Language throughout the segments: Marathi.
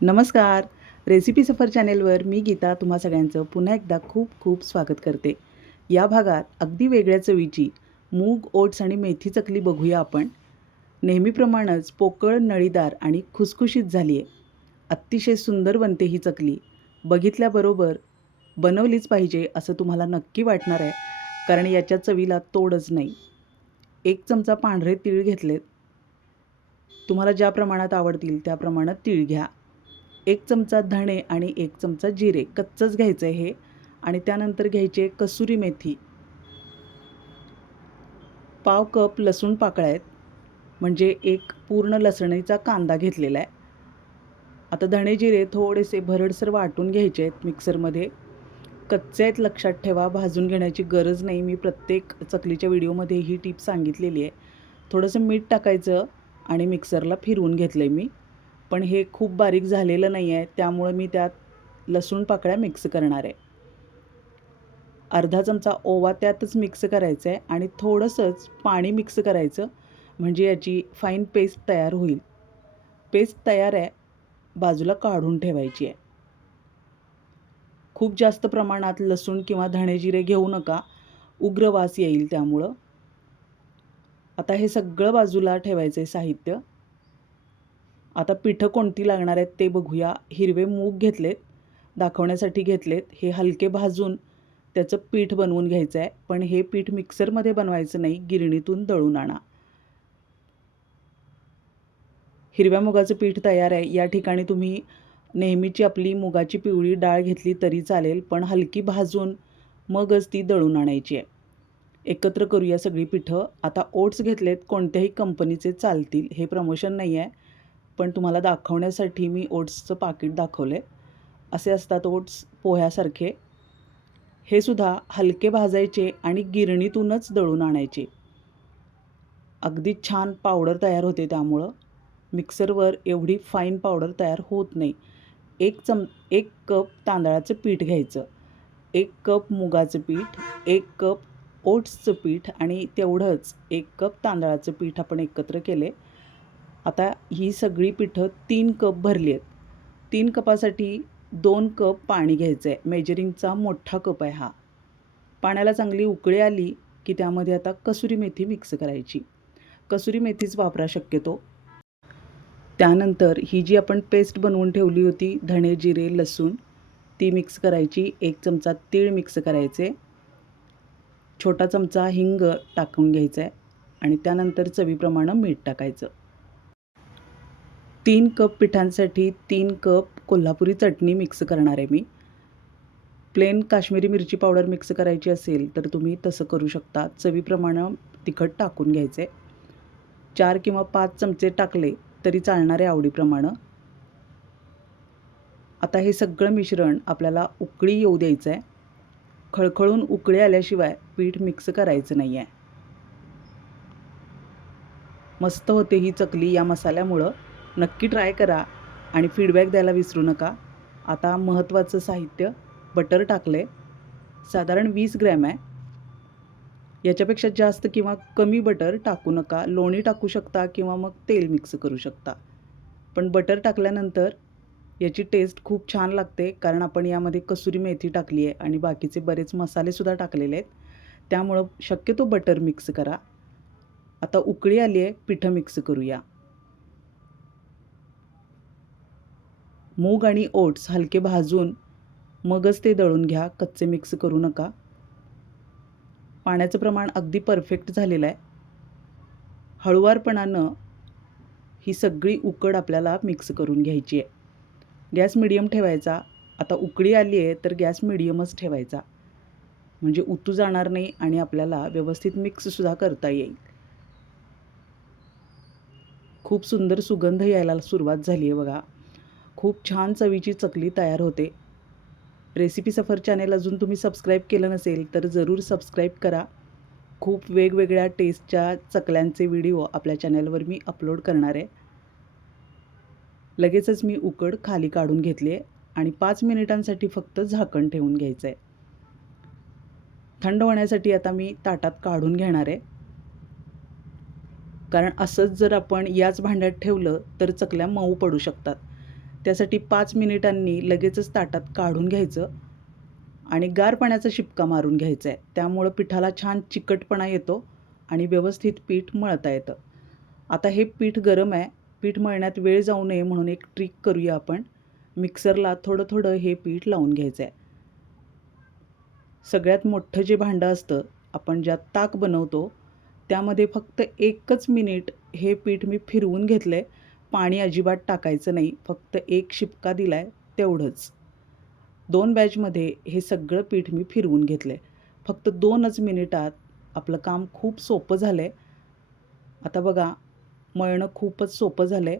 नमस्कार. रेसिपी सफर चॅनेलवर मी गीता तुम्हा सगळ्यांचं पुन्हा एकदा खूप खूप स्वागत करते. या भागात अगदी वेगळ्या चवीची मूग, ओट्स आणि मेथी चकली बघूया आपण. नेहमीप्रमाणेच पोकळ, नळीदार आणि खुसखुशीत झाली आहे. अतिशय सुंदर बनते ही चकली. बघितल्याबरोबर बनवलीच पाहिजे असं तुम्हाला नक्की वाटणार आहे, कारण याच्या चवीला तोडच नाही. 1 चमचा पांढरे तीळ घेतलेत. तुम्हाला ज्या प्रमाणात आवडतील त्या प्रमाणात तीळ घ्या. 1 चमचा धणे आणि 1 चमचा जिरे कच्चंच घ्यायचं आहे हे. आणि त्यानंतर घ्यायचे कसुरी मेथी. पाव कप लसूण पाकळ्या आहेत, म्हणजे एक पूर्ण लसणीचा कांदा घेतलेला आहे. आता धणे जिरे थोडेसे भरडसर वाटून घ्यायचे आहेत मिक्सरमध्ये. कच्चे आहेत लक्षात ठेवा, भाजून घेण्याची गरज नाही. मी प्रत्येक चकलीच्या व्हिडिओमध्ये ही टीप सांगितलेली आहे. थोडंसं मीठ टाकायचं आणि मिक्सरला फिरवून घेतलं आहे मी. पण हे खूप बारीक झालेलं नाही आहे, त्यामुळे मी त्यात लसूण पाकळ्या मिक्स करणार आहे. अर्धा चमचा ओवा त्यातच मिक्स करायचा आहे आणि थोडंसंच पाणी मिक्स करायचं, म्हणजे याची फाईन पेस्ट तयार होईल. पेस्ट तयार आहे, बाजूला काढून ठेवायची आहे. खूप जास्त प्रमाणात लसूण किंवा धणे जिरे घेऊ नका, उग्र वास येईल त्यामुळं. आता हे सगळं बाजूला ठेवायचं आहे साहित्य. आता पिठं कोणती लागणार आहेत ते बघूया. हिरवे मूग घेतलेत, दाखवण्यासाठी घेतलेत. हे हलके भाजून त्याचं पीठ बनवून घ्यायचं आहे. पण हे पीठ मिक्सरमध्ये बनवायचं नाही, गिरणीतून दळून आणा. हिरव्या मुगाचं पीठ तयार आहे. या ठिकाणी तुम्ही नेहमीची आपली मुगाची पिवळी डाळ घेतली तरी चालेल, पण हलकी भाजून मगच ती दळून आणायची आहे. एकत्र करूया सगळी पिठं. आता ओट्स घेतलेत, कोणत्याही कंपनीचे चालतील. हे प्रमोशन नाही आहे, पण तुम्हाला दाखवण्यासाठी मी ओट्सचं पाकीट दाखवलं आहे. असे असतात ओट्स पोह्यासारखे. हे सुद्धा हलके भाजायचे आणि गिरणीतूनच दळून आणायचे. अगदी छान पावडर तयार होते, त्यामुळं मिक्सरवर एवढी फाईन पावडर तयार होत नाही. 1 कप तांदळाचं पीठ घ्यायचं, 1 कप मुगाचं पीठ, 1 कप ओट्सचं पीठ आणि तेवढंच 1 कप तांदळाचं पीठ आपण एकत्र केले. आता ही सगळी पिठं 3 कप भरली आहेत. 3 कपासाठी 2 कप पाणी घ्यायचं आहे. मेजरिंगचा मोठा कप आहे हा. पाण्याला चांगली उकळी आली की त्यामध्ये आता कसुरी मेथी मिक्स करायची. कसुरी मेथीच वापरा शक्यतो. त्यानंतर ही जी आपण पेस्ट बनवून ठेवली होती धणे जिरे लसूण, ती मिक्स करायची. 1 चमचा तीळ मिक्स करायचे. छोटा चमचा हिंग टाकून घ्यायचा आहे आणि त्यानंतर चवीप्रमाणे मीठ टाकायचं. 3 कप पिठांसाठी 3 कप कोल्हापुरी चटणी मिक्स करणार आहे मी. प्लेन काश्मीरी मिरची पावडर मिक्स करायची असेल तर तुम्ही तसं करू शकता. चवीप्रमाणे तिखट टाकून घ्यायचे. 4 किंवा 5 चमचे टाकले तरी चालणार आहे आवडीप्रमाणे. आता हे सगळं मिश्रण आपल्याला उकळी येऊ द्यायचं आहे. खळखळून उकळी आल्याशिवाय पीठ मिक्स करायचं नाही आहे. मस्त होते ही चकली या मसाल्यामुळं. नक्की ट्राय करा आणि फीडबॅक द्यायला विसरू नका. आता महत्त्वाचं साहित्य, बटर टाकले. साधारण 20 ग्रॅम आहे. याच्यापेक्षा जास्त किंवा कमी बटर टाकू नका. लोणी टाकू शकता किंवा मग तेल मिक्स करू शकता. पण बटर टाकल्यानंतर याची टेस्ट खूप छान लागते, कारण आपण यामध्ये कसुरी मेथी टाकली आहे आणि बाकीचे बरेच मसालेसुद्धा टाकलेले आहेत. त्यामुळं शक्यतो बटर मिक्स करा. आता उकळी आली आहे, पिठं मिक्स करूया. मूग आणि ओट्स हलके भाजून मगच ते दळून घ्या, कच्चे मिक्स करू नका. पाण्याचं प्रमाण अगदी परफेक्ट झालेलं आहे. हळुवारपणानं ही सगळी उकड आपल्याला मिक्स करून घ्यायची आहे. गॅस मिडियम ठेवायचा. आता उकळी आली आहे तर गॅस मिडियमच ठेवायचा, म्हणजे उतू जाणार नाही आणि आपल्याला व्यवस्थित मिक्ससुद्धा करता येईल. खूप सुंदर सुगंध यायला सुरुवात झाली आहे बघा. खूप छान चवीची चकली तयार होते. रेसिपी सफर चॅनेल अजून तुम्ही सबस्क्राईब केलं नसेल तर जरूर सबस्क्राईब करा. खूप वेगवेगळ्या टेस्टच्या चकल्यांचे व्हिडिओ आपल्या चॅनलवर मी अपलोड करणार आहे. लगेचच मी उकड खाली काढून घेतली आहे आणि 5 मिनिटांसाठी फक्त झाकण ठेवून घ्यायचं आहे. थंड होण्यासाठी आता मी ताटात काढून घेणार आहे, कारण असंच जर आपण याच भांड्यात ठेवलं तर चकल्या मऊ पडू शकतात. त्यासाठी 5 मिनिटांनी लगेचच ताटात काढून घ्यायचं आणि गार पाण्याचा शिपका मारून घ्यायचा आहे. त्यामुळं पिठाला छान चिकटपणा येतो आणि व्यवस्थित पीठ मळता येतं. आता हे पीठ गरम आहे. पीठ मळण्यात वेळ जाऊ नये म्हणून एक ट्रिक करूया आपण. मिक्सरला थोडं थोडं हे पीठ लावून घ्यायचं आहे. सगळ्यात मोठं जे भांडं असतं, आपण ज्यात ताक बनवतो, त्यामध्ये फक्त 1च मिनिट हे पीठ मी फिरवून घेतलं आहे. पाणी अजिबात टाकायचं नाही. फक्त 1 शिपका दिला आहे तेवढंच. 2 बॅचमध्ये हे सगळं पीठ मी फिरवून घेतलं आहे. फक्त 2च मिनिटात आपलं काम खूप सोपं झालं आहे. आता बघा, मळणं खूपच सोपं झालं आहे.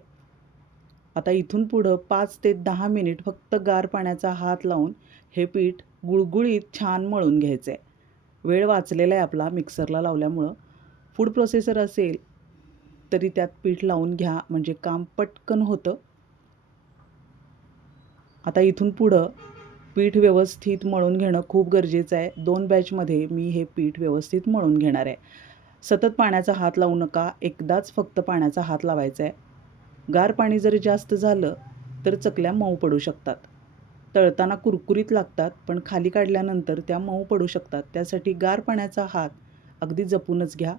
आता इथून पुढं 5 ते 10 मिनिट फक्त गार पाण्याचा हात लावून हे पीठ गुळगुळीत छान मळून घ्यायचं आहे. वेळ वाचलेला आहे आपला मिक्सरला लावल्यामुळं. फूड प्रोसेसर असेल तरी त्यात पीठ लावून घ्या, म्हणजे काम पटकन होतं. आता इथून पुढं पीठ व्यवस्थित मळून घेणं खूप गरजेचं आहे. 2 बॅचमध्ये मी हे पीठ व्यवस्थित मळून घेणार आहे. सतत पाण्याचा हात लावू नका. एकदाच फक्त पाण्याचा हात लावायचा आहे. गार पाणी जर जास्त झालं तर चकल्या मऊ पडू शकतात. तळताना कुरकुरीत लागतात, पण खाली काढल्यानंतर त्या मऊ पडू शकतात. त्यासाठी गार पाण्याचा हात अगदी जपूनच घ्या.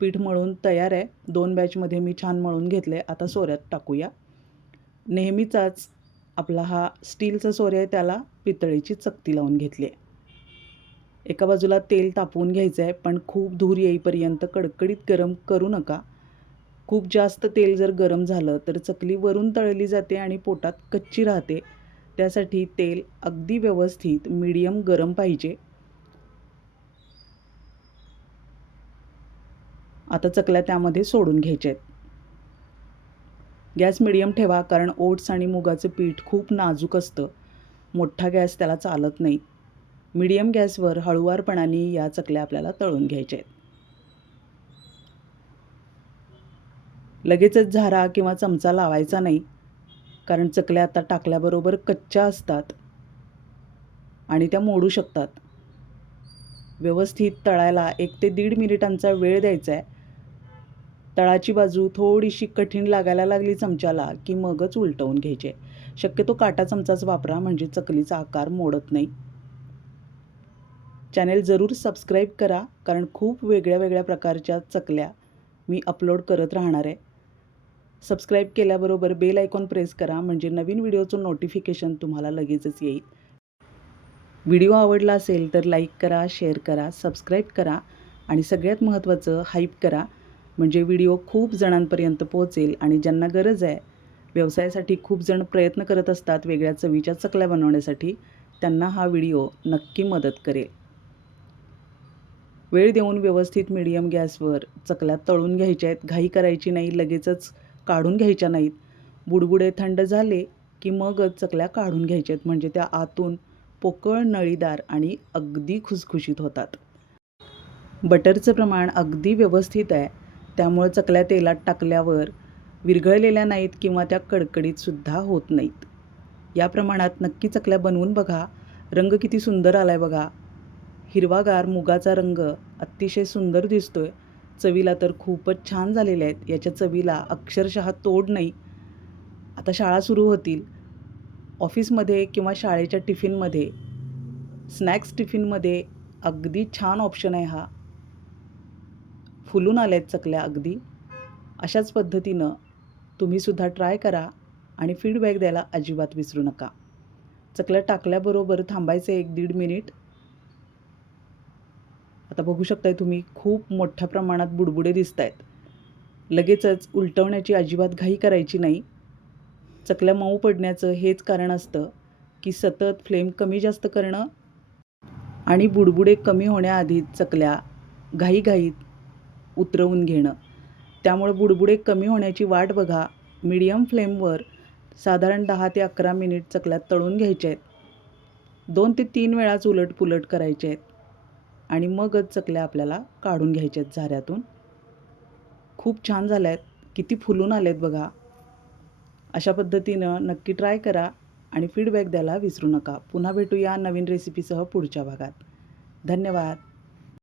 पीठ मळून तयार आहे. 2 बॅचमध्ये मी छान मळून घेतलं आहे. आता सोऱ्यात टाकूया. नेहमीचाच आपला हा स्टीलचा सोऱ्या आहे, त्याला पितळेची चकती लावून घेतली आहे. एका बाजूला तेल तापवून घ्यायचं आहे, पण खूप धूर येईपर्यंत कडकडीत गरम करू नका. खूप जास्त तेल जर गरम झालं तर चकली वरून तळली जाते आणि पोटात कच्ची राहते. त्यासाठी तेल अगदी व्यवस्थित मीडियम गरम पाहिजे. आता चकल्या त्यामध्ये सोडून घ्यायच्या आहेत. गॅस मीडियम ठेवा, कारण ओट्स आणि मुगाचं पीठ खूप नाजूक असतं. मोठा गॅस त्याला चालत नाही. मीडियम गॅसवर हळुवारपणाने या चकल्या आपल्याला तळून घ्यायच्या आहेत. लगेचच झारा किंवा चमचा लावायचा नाही, कारण चकल्या आता टाकल्याबरोबर कच्च्या असतात आणि त्या मोडू शकतात. व्यवस्थित तळायला 1 ते 1.5 मिनिटांचा वेळ द्यायचा आहे. तळाची बाजू थोडीशी कठीण लागायला लागली चमच्याला की मगच उलटवून घ्यायचे. शक्यतो काटा चमचाच वापरा, म्हणजे चकलीचा आकार मोडत नाही. चॅनेल जरूर सबस्क्राईब करा, कारण खूप वेगळ्या वेगळ्या प्रकारच्या चकल्या मी अपलोड करत राहणार आहे. सबस्क्राईब केल्याबरोबर बेल आयकॉन प्रेस करा, म्हणजे नवीन व्हिडिओचं नोटिफिकेशन तुम्हाला लगेचच येईल. व्हिडिओ आवडला असेल तर लाईक करा, शेअर करा, सबस्क्राईब करा आणि सगळ्यात महत्त्वाचं हाईप करा, म्हणजे व्हिडिओ खूप जणांपर्यंत पोहोचेल. आणि ज्यांना गरज आहे, व्यवसायासाठी खूप जण प्रयत्न करत असतात वेगळ्या चवीच्या चकल्या बनवण्यासाठी, त्यांना हा व्हिडिओ नक्की मदत करेल. वेळ देऊन व्यवस्थित मीडियम गॅसवर चकल्या तळून घ्यायच्या आहेत. घाई करायची नाही, लगेचच काढून घ्यायच्या नाहीत. बुडबुडे थंड झाले की मगच चकल्या काढून घ्यायच्या आहेत, म्हणजे त्या आतून पोकळ, नळीदार आणि अगदी खुसखुशीत होतात. बटरचं प्रमाण अगदी व्यवस्थित आहे, त्यामुळे चकल्या तेलात टाकल्यावर विरघळलेल्या नाहीत किंवा त्या कडकडीतसुद्धा होत नाहीत. या प्रमाणात नक्की चकल्या बनवून बघा. रंग किती सुंदर आला आहे बघा. हिरवागार मुगाचा रंग अतिशय सुंदर दिसतोय. चवीला तर खूपच छान झालेल्या आहेत. याच्या चवीला अक्षरशः तोड नाही. आता शाळा सुरू होतील. ऑफिसमध्ये किंवा शाळेच्या टिफिनमध्ये, स्नॅक्स टिफिनमध्ये अगदी छान ऑप्शन आहे हा. फुलून आल्या आहेत चकल्या अगदी. अशाच पद्धतीनं तुम्हीसुद्धा ट्राय करा आणि फीडबॅक द्यायला अजिबात विसरू नका. चकल्या टाकल्याबरोबर थांबायचे 1-1.5 मिनिट. आता बघू शकताय तुम्ही, खूप मोठ्या प्रमाणात बुडबुडे दिसत आहेत. लगेचच उलटवण्याची अजिबात घाई करायची नाही. चकल्या मऊ पडण्याचं हेच कारण असतं की सतत फ्लेम कमी जास्त करणं आणि बुडबुडे कमी होण्याआधीच चकल्या घाईघाईत उतरवून घेणं. त्यामुळे बुडबुडे कमी होण्याची वाट बघा. मीडियम फ्लेमवर साधारण 10 ते 11 मिनिट चकल्या तळून घ्यायच्या आहेत. 2 ते 3 वेळाच उलटपुलट करायचे आहेत आणि मगच चकल्या आपल्याला काढून घ्यायच्या आहेत झाऱ्यातून. खूप छान झाल्या आहेत. किती फुलून आले आहेत बघा. अशा पद्धतीनं नक्की ट्राय करा आणि फीडबॅक द्यायला विसरू नका. पुन्हा भेटूया नवीन रेसिपीसह पुढच्या भागात. धन्यवाद.